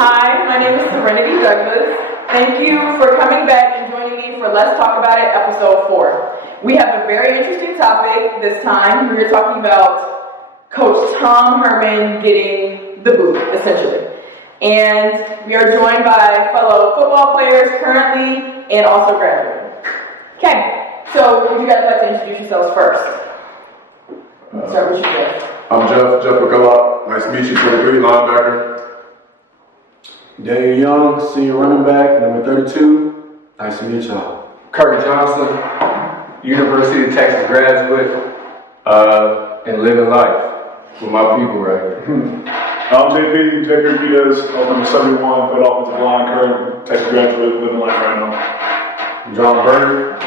Hi, my name is Serenity. Thank you for coming back and joining me for Let's Talk About It, episode 4. We have a very interesting topic this time. We're talking about Coach Tom Herman getting the boot, essentially. And we are joined by fellow football players currently and also graduating. Okay, so would you guys like to introduce yourselves first? Start with you, Jeff. I'm Jeff McCullough. Nice to meet you, 23 linebacker. Daniel Young, senior running back, number 32. Nice to meet y'all. Curtin Johnson, University of Texas graduate, and living life with my people right here. I'm JP Peters, number 71, played offensive line, current Texas graduate, living life right now. John Bird,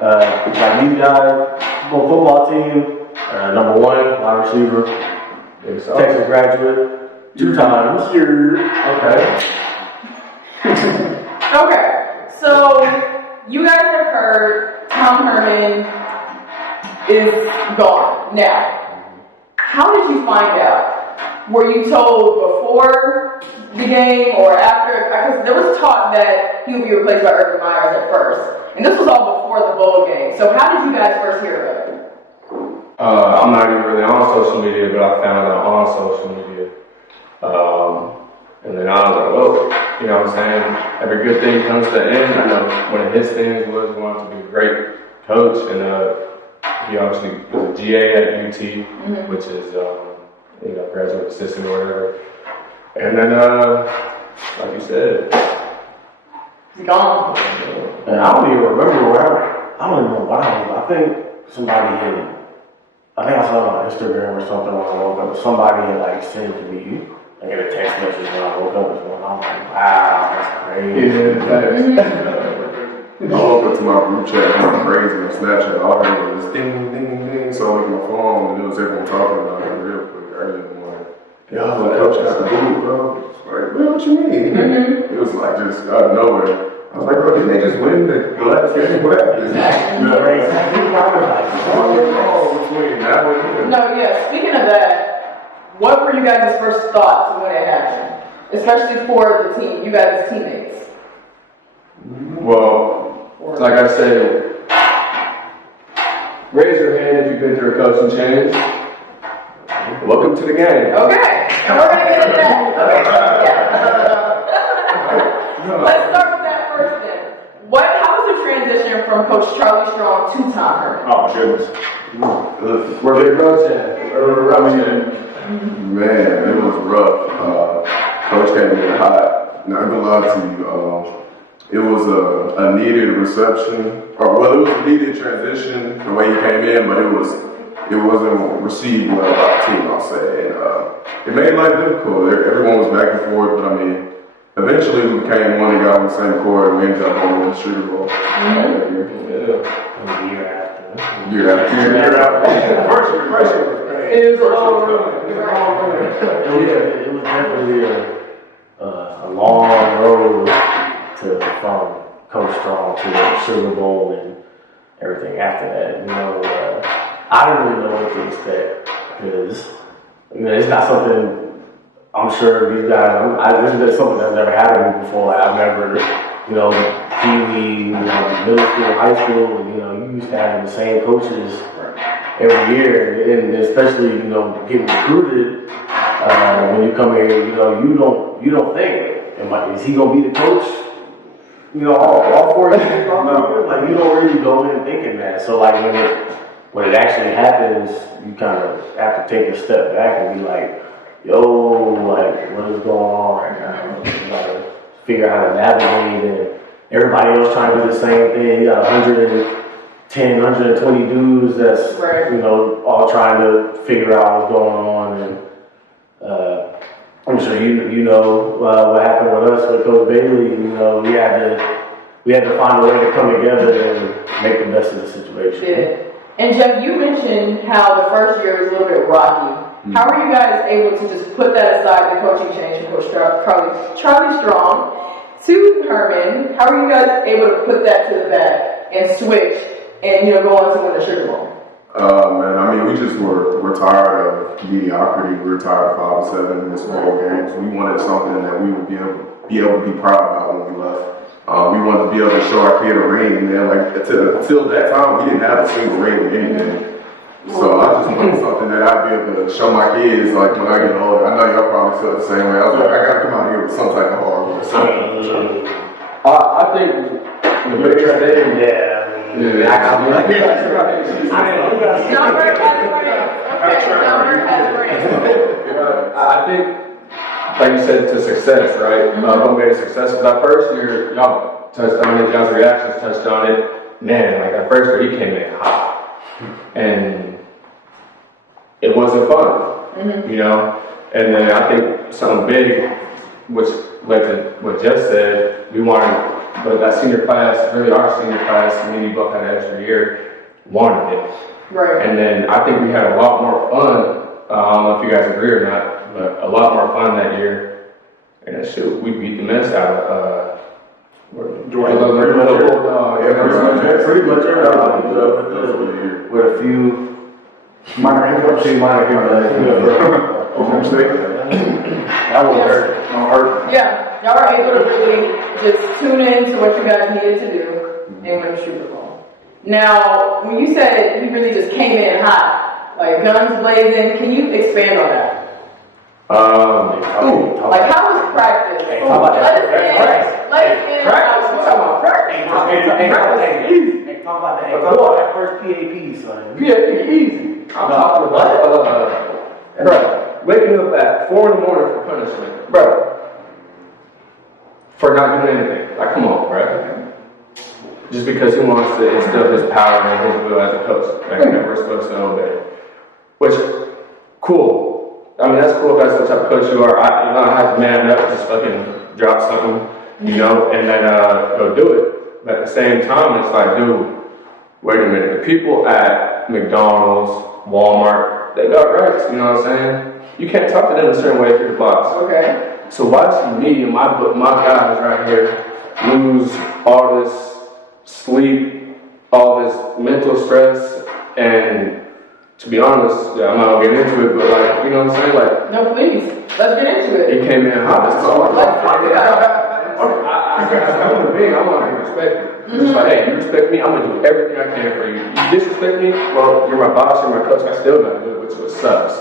like you guys, football team, number 1, wide receiver, Texas graduate, 2 times. Okay. Okay, so you guys have heard Tom Herman is gone. Now, how did you find out? Were you told before the game or after? Because there was talk that he would be replaced by Urban Myers at first. And this was all before the bowl game. So how did you guys first hear about it? I'm not even really on social media, but I found out on social media. And then I was like, well, you know what I'm saying? Every good thing comes to an end. I know one of his things was wanting to be a great coach, and he obviously was a GA at UT, which is, graduate assistant or whatever. And then, like you said, He's gone. And I don't even remember where, I don't even know what I think somebody had, I think I saw it on Instagram or something when I woke up. Somebody had like sent it to me. I get a text message when I woke up this morning. I'm like, wow, that's crazy. I woke up to my group chat going crazy on Snapchat. All I heard was ding, ding, ding. So I looked at my phone and it was everyone talking about it real quick early in the morning. Yeah, I was like, Coach, that's the dude, bro. It's like, man, what you mean? It was like just out of nowhere. I was like, bro, didn't they just win the last game? What happened? No, yeah, speaking of that, what were you guys' first thoughts when it happened? Especially for the team, you guys as teammates. well, like I said, raise your hand if you've been through a coaching change. Welcome to the game. Okay, and we're gonna get into that. Okay, let's start with that first then. How was the transition from Coach Charlie Strong to Tom Herman? Oh my goodness. Where they rush at? Man, it was rough. Coach came in hot. Not gonna lie to you. It was a needed reception, it was a needed transition the way he came in, but it wasn't received well by the team, I'll say. And it made life difficult. Everyone was back and forth, but I mean, eventually we became one and got on the same court, and we ended up on the Sugar Bowl that year. A year after. Year after. First year was crazy. It was a long run. It was definitely a long road from Coach Strong to the Sugar Bowl and everything after that. I didn't really know what to expect because it's not something I'm sure these guys. This is something that's never happened to me before. Like I've never, Pee-wee, middle school, high school. You used to have the same coaches every year, and especially getting recruited when you come here. You don't think, is he gonna be the coach? All 4 years. Like you don't really go in thinking that. So like when it actually happens, you kind of have to take a step back and be like, yo, like what is going on right now? You gotta figure out how to navigate, and everybody else trying to do the same thing. You got 110, 120 dudes that's all trying to figure out what's going on, and I'm sure you know what happened with us with Coach Bailey. We had to find a way to come together and make the best of the situation. Yeah. And Jeff, you mentioned how the first year was a little bit rocky. How were you guys able to just put that aside, the coaching change from Coach Charlie Strong to Herman? How were you guys able to put that to the back and switch and go on to win the Sugar Bowl? Man, I mean, we just were tired mediocrity. We were tired of 5-7 in this bowl games. We wanted something that we would be able to be proud about when we left. We wanted to be able to show our kid a ring, and then like until that time, we didn't have a single ring with anything. So I just wanted something that I'd be able to show my kids, like when I get older. I know y'all probably feel the same way. I was like, I gotta come out here with some type of hardware. I think the bigger thing, Number has rings. Okay, number has rings. I think, like you said, to success, right? What made it successful? That first year, y'all touched on it, y'all's reactions touched on it. Man, like that first year, he came in hot. And it wasn't fun, you know? And then I think something big, which led to what Jeff said, we wanted, but that senior class, really our senior class, me and both had an extra year, wanted it. Right. And then I think we had a lot more fun. I don't know if you guys agree or not, but a lot more fun that year. And shoot, we beat the mess out of Pretty much everybody. With a few minor hiccups. That will hurt. Yeah, y'all were able to really just tune in to what you guys needed to do and win the Super Bowl. Now, when you said he really just came in hot, like guns blazing, can you expand on that? Like how was practice? Let us in. Talk about that first PAP, son. PAP, easy. I'm talking about, bro, waking up at 4 in the morning for punishment. Bro, for not doing anything. Like, come on, bro. Just because he wants to instill his power and his will as a coach. Like, that we're supposed to obey. Which, cool. I mean, that's cool if that's the type of coach you are. I have to man up, just fucking drop something, you know, and then go do it. But at the same time, it's like, dude, wait a minute. The people at McDonald's, Walmart, they got rights, you know what I'm saying? You can't talk to them a certain way if you're the boss. Okay. So watching me and my guys right here lose all this sleep, all this mental stress, and to be honest, I'm not gonna get into it, but like, you know what I'm saying? Like, No, please. Let's get into it. it came in hot. Let's talk about it. I want to be respected. It's like, hey, you respect me, I'm gonna do everything I can for you. You disrespect me, well, you're my boss, you're my coach, I still gotta do it, which sucks.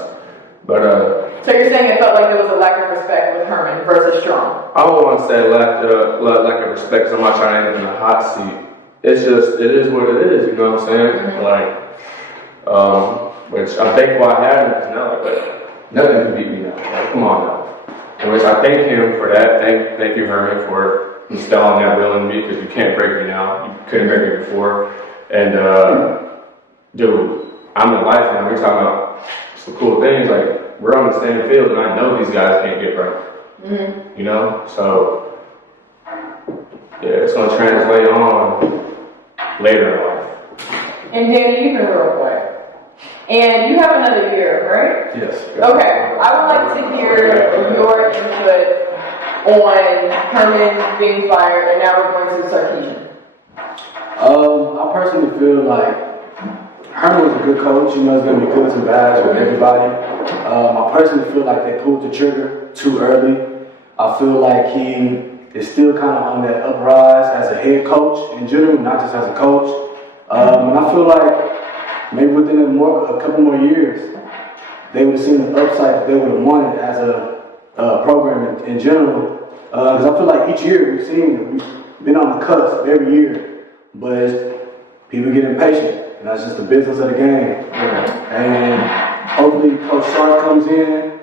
But So you're saying it felt like there was a lack of respect with Herman versus Strong? I don't want to say lack of respect because I'm not trying to end in the hot seat. It's just, it is what it is, you know what I'm saying? Like, which I'm thankful I had him because now, like, nothing can beat me now. Like, come on now. In which I thank him for that. Thank you, Herman, for installing that will in me because you can't break me now. You couldn't break me before. And, dude, I'm in life now. We're talking about some cool things. Like, we're on the same field, and I know these guys can't get right. You know? So, yeah, it's going to translate on later in life. And Danny, you've been real quiet. And you have another year, right? Yes. Okay. I would like to hear your input on Herman being fired, and now we're going to Sarkeesian. I personally feel like Herman was a good coach. You know, he's going to be goods and bads with everybody. I personally feel like they pulled the trigger too early. I feel like he is still kind of on that uprise as a head coach in general, not just as a coach. And I feel like maybe within a couple more years, they would have seen the upside that they would have wanted as a program in general. Because I feel like each year we've been on the cusp every year, but people get impatient, and that's just the business of the game. And hopefully Coach Sharp comes in,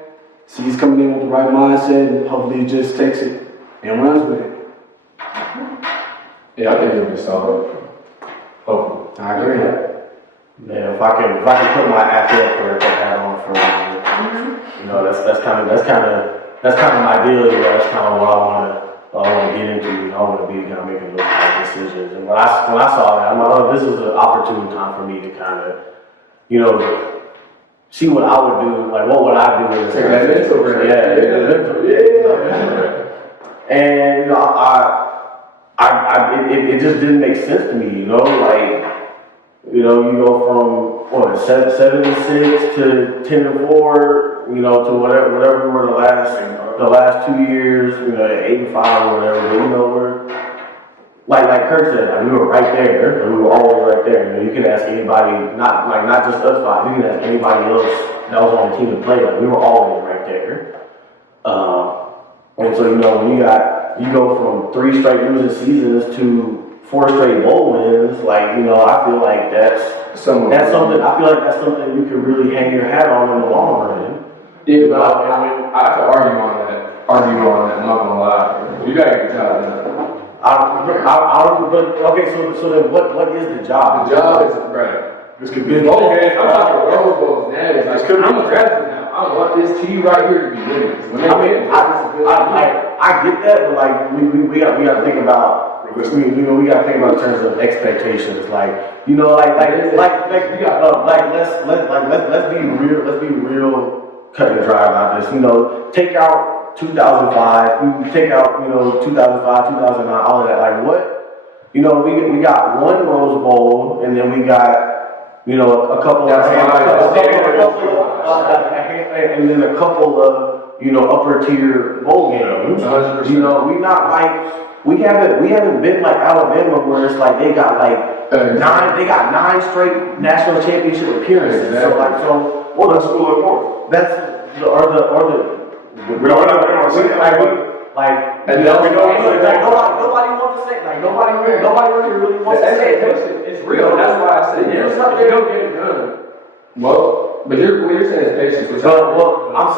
sees coming in with the right mindset, and hopefully he just takes it and runs with it. Yeah, I think he'll be solid. Hopefully. I agree. Man, if I can put my athletic director hat on for a minute, you know, that's kind of my deal. That's kind of what I want to get into. You know, I want to be kind of making those kind of decisions. And when I saw that, I'm like, oh, this is an opportune time for me to kind of, you know, see what I would do. Like, what would I do? Take that mental break. And you know, it just didn't make sense to me. You know, like You know, you go from what 76 to 10-4. You know, to whatever we were the last 2 years. You know, 8-5 or whatever. But, you know, we're like Kurt said, like, we were right there. And we were always right there. You know, you can ask anybody, not just us five. You can ask anybody else that was on the team to play. Like, we were always right there. And so, you know, when you go from 3 straight losing seasons to 4 straight bowl wins, like, you know, I feel like that's something. I feel like that's something you can really hang your hat on in the long run. Yeah, but I have to argue on that. I'm not gonna lie. You gotta get the job done. But okay, so then what is the job? The job is right. This could be. Okay, I'm talking Rose Bowls now. It's like, I'm a graduate now. I want this team right here to be winning. I get that, but like we got to think about. We got to think about in terms of expectations. Like, you know, let's be real cut and dry about this. You know, take out 2005. Take out 2005, 2009, all of that. Like, what? You know, we got one Rose Bowl, and then we got. You know, a couple of upper tier bowl games. 100%. You know, we haven't been like Alabama where it's like they got like nine straight national championship appearances. Exactly. Well, that's school of more. That's nobody wants to say, like, nobody really wants to say it. It's real. That's why I say yes. If you don't get it done. Well, but what you're saying is patience. Well, I'm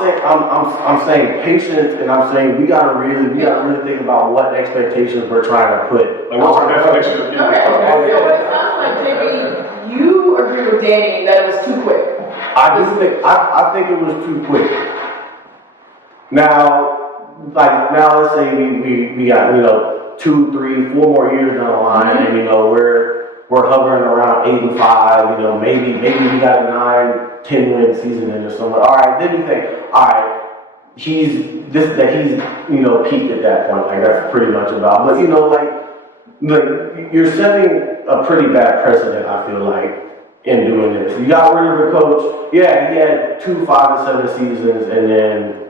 saying patience, and I'm saying we gotta really think about what expectations we're trying to put. Like, what's our definition of Okay, so it sounds like, JB, you agree with Danny that it was too quick. I think it was too quick. Now let's say we got 2, 3, 4 more years down the line, and we're hovering around 8-5. You know, maybe we got a 9-10 win season in or something. All right, then you think, all right, he's peaked at that point. Like, that's pretty much about. But you're setting a pretty bad precedent, I feel like, in doing this. You got rid of a coach. Yeah, he had 2 5-7 seasons, and then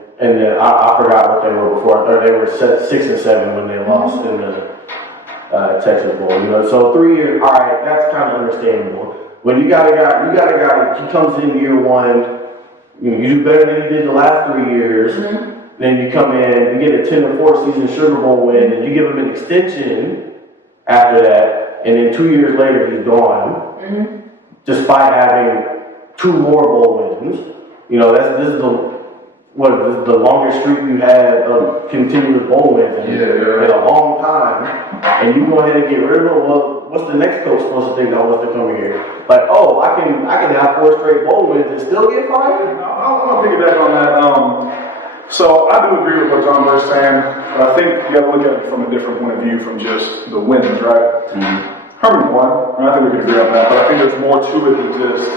I forgot what they were before. Or they were 6-7 when they lost in the Texas Bowl. You know, so 3 years. All right, that's kind of understandable. When you got a guy, he comes in year 1. You do better than he did the last 3 years. Mm-hmm. Then you come in, you get a 10-4 season Sugar Bowl win, and you give him an extension after that, and then 2 years later he's gone, mm-hmm. despite having 2 more bowl wins. You know, this is the longest streak you had of continuous bowl wins in a long time, and you go ahead and get rid of him. Well, what's the next coach supposed to think that wants to come here? Like, oh, I can have 4 straight bowl wins and still get fired? I'm gonna piggyback on that. So I do agree with what John Burr's saying, but I think you got to look at it from a different point of view from just the wins, right? Mm-hmm. Herman won, and I think we can agree on that, but I think there's more to it than just,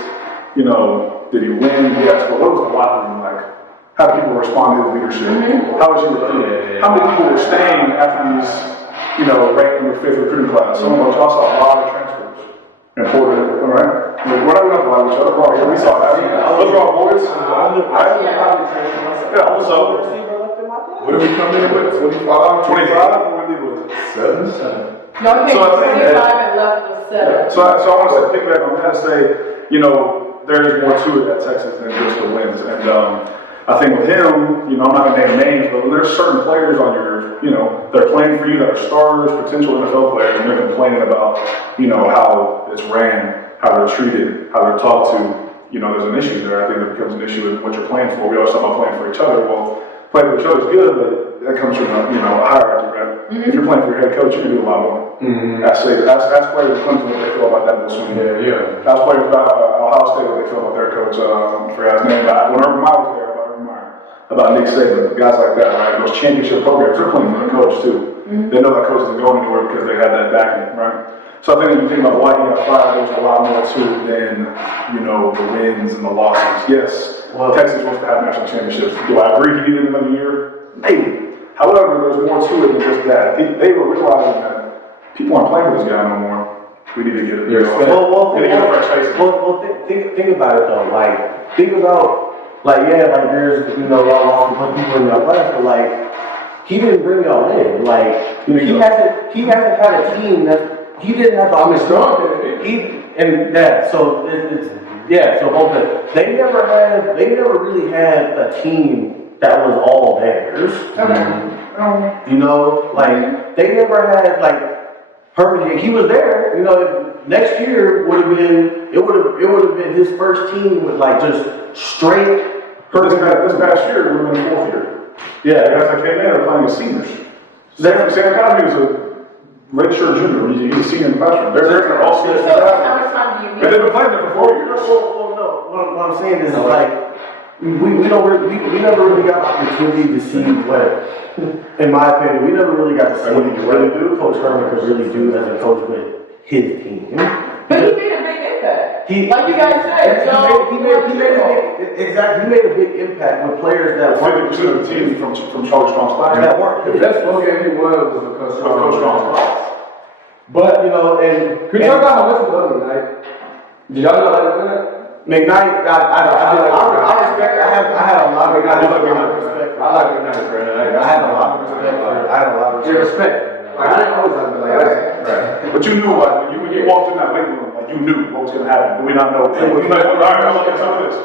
did he win? Yes, but what was the locker room like? How did people respond to his leadership? Mm-hmm. How was he recruited? How many people were staying after these, ranked number 5th recruiting class? Some of us saw a lot of transfers in Florida, all right? We're not going to lie with each other. We saw that. Those are all boys. Yeah, so what did we come in with? 25? What did we with? 7? No, he came 25 and left with 7. So I want to pick back on that and say, there is more to it at Texas than just the wins. And I think with him, I'm not going to name names, but when there's certain players on your, they're playing for you that are starters, potential NFL players, and they're complaining about, how it's ran, how they're treated, how they're talked to. There's an issue there. I think there becomes an issue with what you're playing for. We always talk about playing for each other. Well, playing for each other is good, but that comes from a hierarchy, right? Mm-hmm. If you're playing for your head coach, you can do a lot more. Mm-hmm. Ask players at Clemson what they feel about that Wilson. Yeah. Ask players about Ohio State what they feel about their coach. Forgot his name. When Urban Meyer was there, about Nick Saban, guys like that, right? Those championship programs, they're playing for the coach too. Mm-hmm. They know that coach isn't going anywhere because they had that backing, right? So I think when you think about why he got fired, there's a lot more to it than, the wins and the losses. Yes, Texas wants to have national championships. Do I agree he needed another year? Maybe. However, there's more to it than just that. They were realizing that people aren't playing with this guy no more. We need to get it. Well, We need to get a fresh face. think about it though. Like, think about, like, yeah, like there's, you know, y'all lost a bunch of people in your class, but like, he didn't bring y'all in. Like, you know, he hasn't had a team that he didn't have. I mean, so both they never really had a team that was all theirs. You know, like they never had like Herman. He was there. You know, next year would have been his first team with like just straight. This past year, we were in the 4th year. Yeah, The guys that came in are playing as seniors. Sam Cosby was a redshirt junior. He's a senior in the classroom. They're all seniors. So how much time do you need? But they've been playing there for 4 years. Well, no. What I'm saying is like we never really got an opportunity to see what, in my opinion, we never really got to see what Coach Herman could really do as a coach with his team. But he made a big impact. Like you guys said, he made a big impact with players that weren't 50% of the team from Coach Strong's class. that weren't. The best one game he won was because Coach Strong's class. But you know, and Can we talk about how much we love McKnight? Did y'all know that? McKnight, I respect. I had a lot of respect. I like McKnight, bro. I had a lot of respect. Yeah, respect. Like, I didn't always like that. Right. But you knew what, when you walked in that weight room, like you knew what was going to happen. Did we not know? It was like, all right, I'm looking at some of this.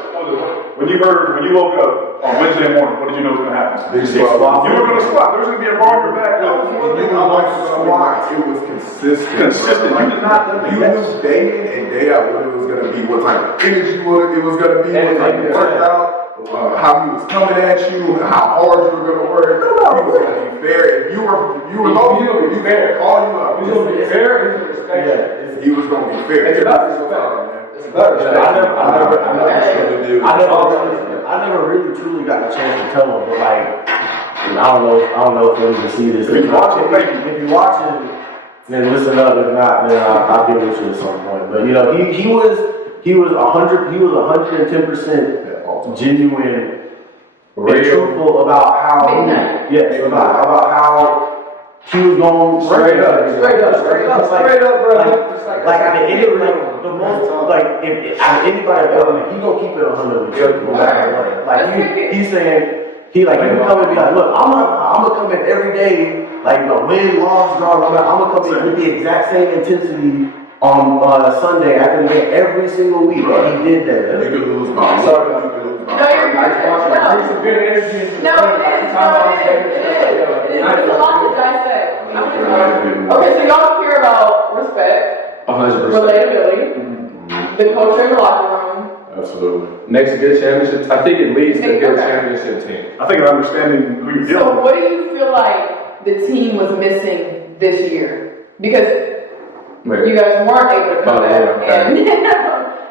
When you woke up on Wednesday morning, what did you know was going to happen? Big squat. You were going to squat. There was going to be a bar on your back. You were like squats. It was consistent. Consistent. You did not know. You knew day in and day out what it was going to be, what type of energy it was going to be, what type of workout, how he was coming at you, how hard you were going to work. He was going to be fair. If you were low, he was going to call you out. He's going to be fair and he's going to respect you. He was going to be fair. It's about respect. It's about respect. I never really truly got a chance to tell him, but like, I don't know if you'll even see this. If you're watching, then listen up. If not, then I'll be with you at some point. But you know, he was 110% genuine and truthful about how about how he was going Straight up, bro. Like I mean, the most like if anybody ever, he gonna keep it 100 with you, no matter what. Like he's saying he can come and be like, look, I'm gonna come in every day, like win, loss, draw. I'm gonna come in with the exact same intensity on Sunday after the game every single week. And he did that. You could lose by No, you're Bring some good energy. No, it is. There's a lot to dissect. Okay, so y'all care about respect, 100%. relatability, the culture in the locker room. Absolutely. Next good championship, I think it leads to a good championship team. I think understanding who you're dealing So with. what do you feel like the team was missing this year? Because you guys weren't able to come back, and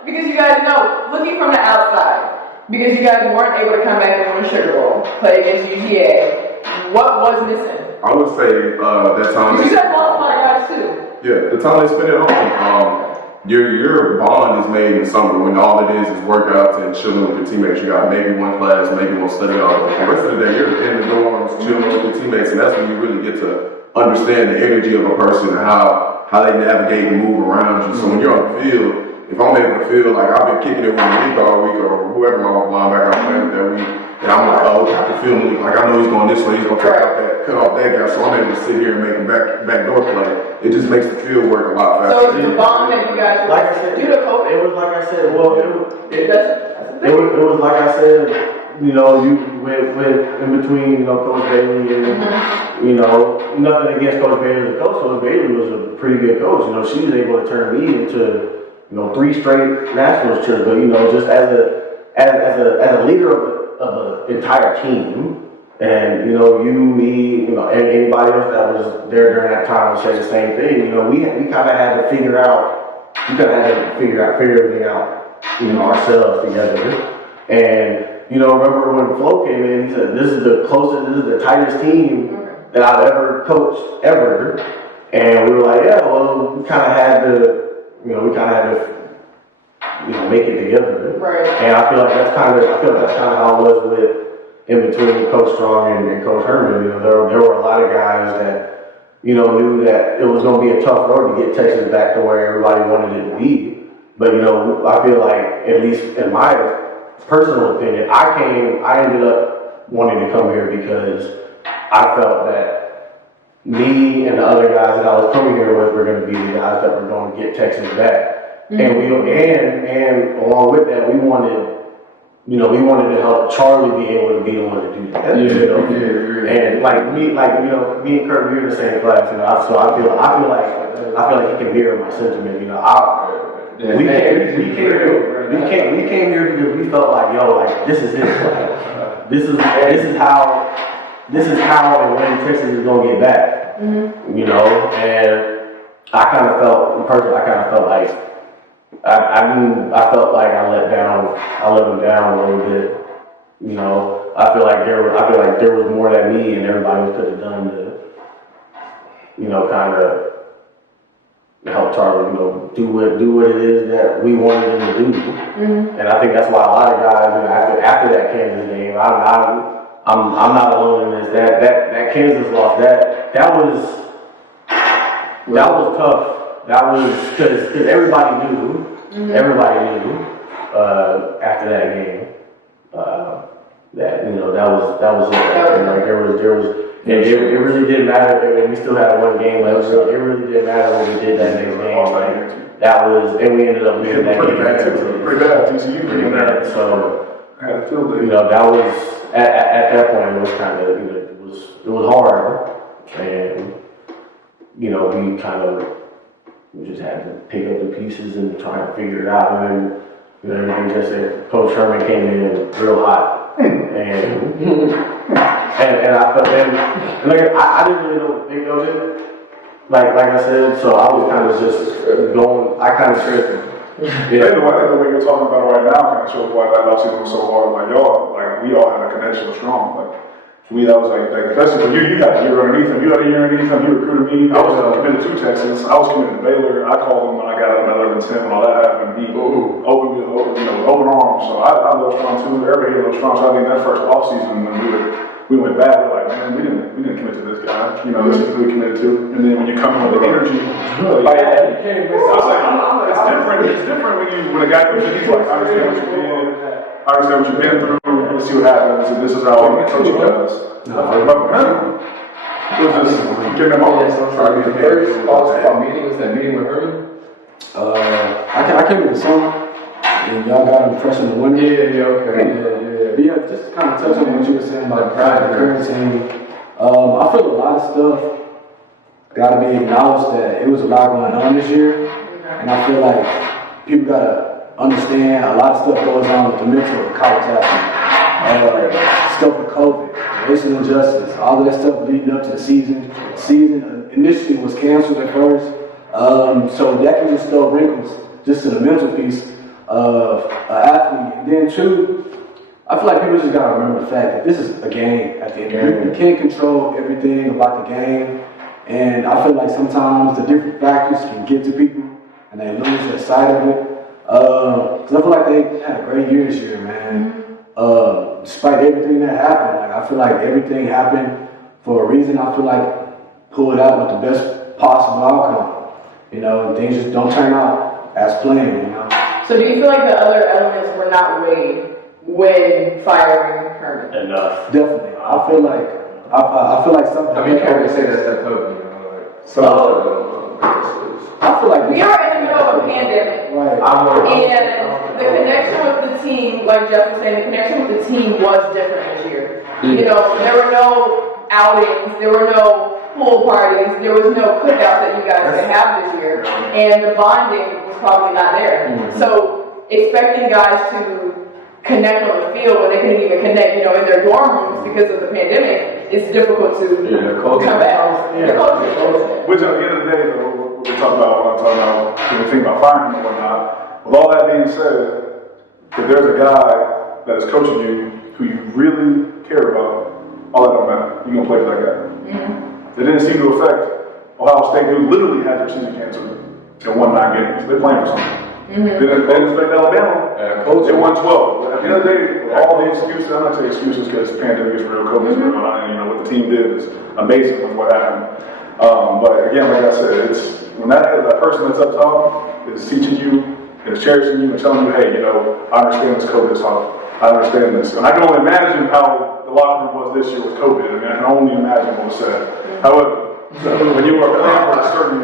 because you guys know, looking from the outside, because you guys weren't able to come back and win a Sugar Bowl, play against UGA, what was missing? I would say that time. You guys lost a lot of guys too. Yeah, the time they spent at home. Your bond is made in summer when all it is workouts and chilling with your teammates. You got maybe one class, maybe one study hall. The rest of the day, you're in the dorms, chilling with your teammates, and that's when you really get to understand the energy of a person and how they navigate and move around you. So when you're on the field, if I'm able to feel like I've been kicking it with Malik all week or whoever my linebacker I'm playing with that week, and I'm like, oh, I can feel Malik. Like I know he's going this way, he's going to cut off that guy, so I'm able to sit here and make a backdoor play. It just makes the field work a lot faster. So it's the bond that you guys Like I said, due to COVID. it was like I said. Well, That's it was like I said. You know, you with in between, Coach Bailey and nothing against Coach Bailey as a coach. Coach Bailey was a pretty good coach. She was able to turn me into 3 straight national trips. But just as a leader of an entire team. And you, me, and anybody else that was there during that time would say the same thing. We kind of had to figure everything out, ourselves together. And remember when Flo came in, he said, "This is the tightest team that I've ever coached ever." And we were like, "Yeah, well, we kind of had to, make it together." right. And I feel like that's kind of how it was with in between Coach Strong and Coach Herman. There were a lot of guys that knew that it was going to be a tough road to get Texas back to where everybody wanted it to be. But, I feel like, at least in my personal opinion, I ended up wanting to come here because I felt that me and the other guys that I was coming here with were going to be the guys that were going to get Texas back. And and along with that, we wanted to help Charlie be able to be the one to do that. And me and Kurt, we were in the same class, so I feel like he can mirror my sentiment. We came here because we felt like, this is it. This is how and when Texas is gonna get back. And I kind of felt like I felt like I let them down a little bit. I feel like there was more that me and everybody could have done to, kind of help Charlie, do what it is that we wanted him to do. And I think that's why a lot of guys, after that Kansas game, I'm not alone in this. That Kansas loss, that was tough. That was because everybody knew. After that game that that was it. And like there was it really didn't matter. And we still had one game left. So it really didn't matter what we did that next game. Like that was, and we ended up losing that game. Pretty bad. TCU Pretty bad. So I had a field day. that was at that point. It was kind of it was hard, and we just had to pick up the pieces and try to figure it out. And then everything just said, Coach Herman came in real hot, and I felt I didn't really know what to think of it. Like I said, so I was kind of just going. I kind of tripped. Yeah. The way you're talking about it right now kind of shows why that offseason was so hard. Like we all had a connection strong. That was like especially when you had a year underneath him. You had a year underneath him. You recruited me. I was committed to Texas. I was committed to Baylor. I called him when I got him at 11-10 when all that happened. He open arms. So I love strong too. Everybody here loves strong. So I think that first offseason when we went back, we're like, man, we didn't commit to this guy. This is who we committed to. And then when you come in with the energy, it's different. It's different when a guy comes in, he's like, I understand what you're doing. I understand what you've been through. Let's see what happens. And this is how the coaching does. It was just getting them all. The first all-star meeting was that meeting with Herman? I came in the summer, and y'all got an impression of winning. Okay. Yeah, just to kind of touch on what you were saying about the current team. I feel a lot of stuff got to be acknowledged that it was a lot going on this year, and I feel like people got to understand a lot of stuff goes on with the mental of college athlete. Stuff with COVID, racial injustice, all of that stuff leading up to the season. The season initially was canceled at first, so that can just throw wrinkles just to the mental piece of an athlete. And then two, I feel like people just gotta remember the fact that this is a game at the end of the day. You can't control everything about the game, and I feel like sometimes the different factors can get to people and they lose their sight of it. Cause I feel like they had a great year this year, man. Despite everything that happened, I feel like everything happened for a reason. I feel like pulled out with the best possible outcome, and things just don't turn out as planned, So do you feel like the other elements were not weighed when firing Herman? enough. Definitely. I feel like something. I mean, you can't really say that's that COVID, I feel like We are in the middle of a pandemic. right. And the connection with the team, like Jeff was saying, the connection with the team was different this year. There were no outings, there were no pool parties, there was no cookouts that you guys could have this year, and the bonding was probably not there. So expecting guys to connect on the field when they couldn't even connect, in their dorm rooms because of the pandemic, it's difficult to come back. The culture. Which at the end of the day, though, what we talk about when we think about firing and whatnot, with all that being said, if there's a guy that is coaching you who you really care about, all that don't matter. You're going to play for that guy. It didn't seem to affect Ohio State, who literally had their season canceled and won 9 games. They're playing for something. They didn't expect Alabama. They won 12. But at the end of the day, all the excuses, I'm not saying excuses because pandemic is real, COVID is real, what the team did is amazing with what happened. But again, like I said, it's when that person that's up top is teaching you and is cherishing you and telling you, hey, you know, I understand this COVID is hard. I understand this. And I can only imagine how the locker room was this year with COVID. I mean, I can only imagine what was said. However, when you are playing for a certain,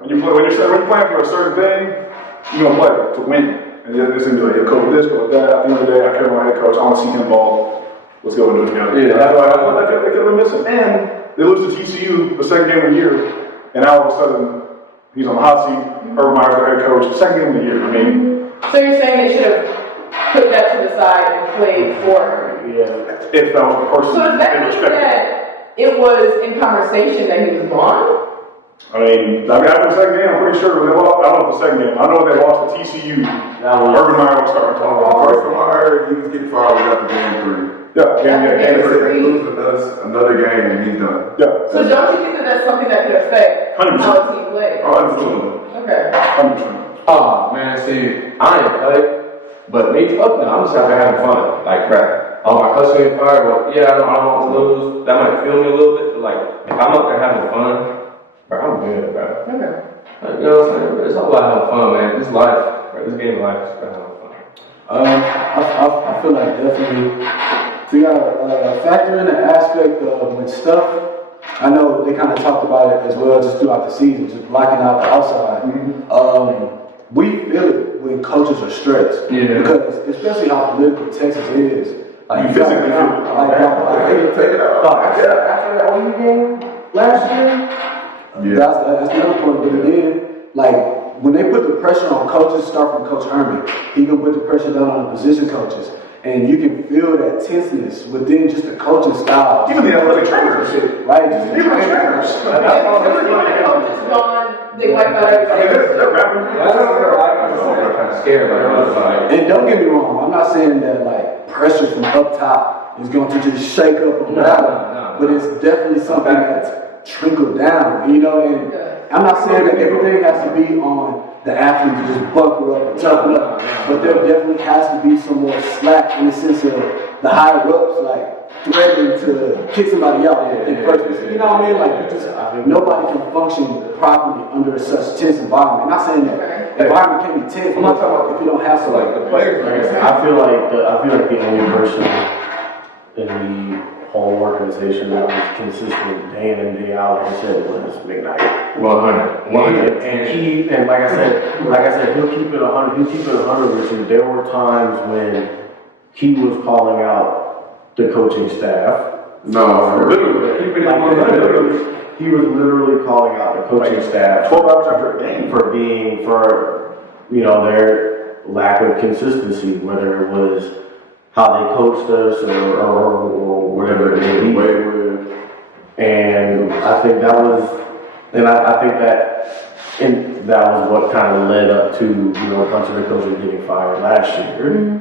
when you're playing for a certain thing, you're gonna play to win. And it's gonna be like, yeah, COVID this, COVID that. At the end of the day, I care about my head coach. I want to see him ball. Let's go and do it together. Yeah. That's why I thought they could have been missing. And they lose to TCU the second game of the year, and now all of a sudden he's on the hot seat. Urban Meyer's the head coach. Second game of the year. I mean, So you're saying they should have put that to the side and played for her? Yeah. if that was the person So does that they mean respected. that it was in conversation that he was gone? I mean, after the second game, I'm pretty sure they lost. I don't know the second game. I know they lost to TCU. Urban Meyer was starting to talk about. First time I heard he was getting fired after game 3. Yeah, And if Yeah. they lose another game, and he's done. yeah. So don't you think that that's something that could affect 100%. how a team plays? Oh, absolutely. Okay. 100%. Oh man, see, I ain't play, but me, fuck no, I'm just out there having fun. Like, crap. Oh, my coach getting fired. Well, yeah, I don't want to lose. That might feel me a little bit, but like, if I'm up there having fun, bro, I'm good, bro. Okay. Like, you know what I'm saying? It's all about having fun, man. This life, bro, this game of life is about having fun. I feel like definitely, so you gotta factor in the aspect of when stuff, I know they kind of talked about it as well just throughout the season, just blocking out the outside. We feel it when coaches are stressed. Yeah. Because especially how political Texas is. Like, You physically feel it. Take it out. After that OU game last year, Yeah. That's the other point. But then, like, when they put the pressure on coaches, start from Coach Herman, he gonna put the pressure down on the position coaches. And you can feel that tenseness within just the coaching style. Even the athletic trainers. Right? Just Even the trainers. They wipe out I mean, everything. they're rapping. That's I'm kind of scared, like, And don't get me wrong, I'm not saying that like pressure from up top is going to just shake up a battle, but it's definitely something that's trickled down, you know. And I'm not saying that everything has to be on the athlete to just buckle up and toughen up, but there definitely has to be some more slack in the sense of the higher ups, like threatening to kick somebody out in first place. You know what I mean? Like, you just, nobody can function properly under such tense environment. I'm not saying that environment can be tense, I'm not talking about if you don't have some, like the players. like I said, I feel like the only person in the whole organization that was consistent day in and day out, like I said, was McKnight. 100. And like I said, he'll keep it 100. He'll keep it 100 with you. There were times when he was calling out the coaching staff. No, Literally. He was literally calling out the coaching staff 12 hours after a game. for you know, their lack of consistency, whether it was how they coached us or whatever it may be. way with. And I think that was, and I think that was what kind of led up to, you know, a bunch of the coaches getting fired last year.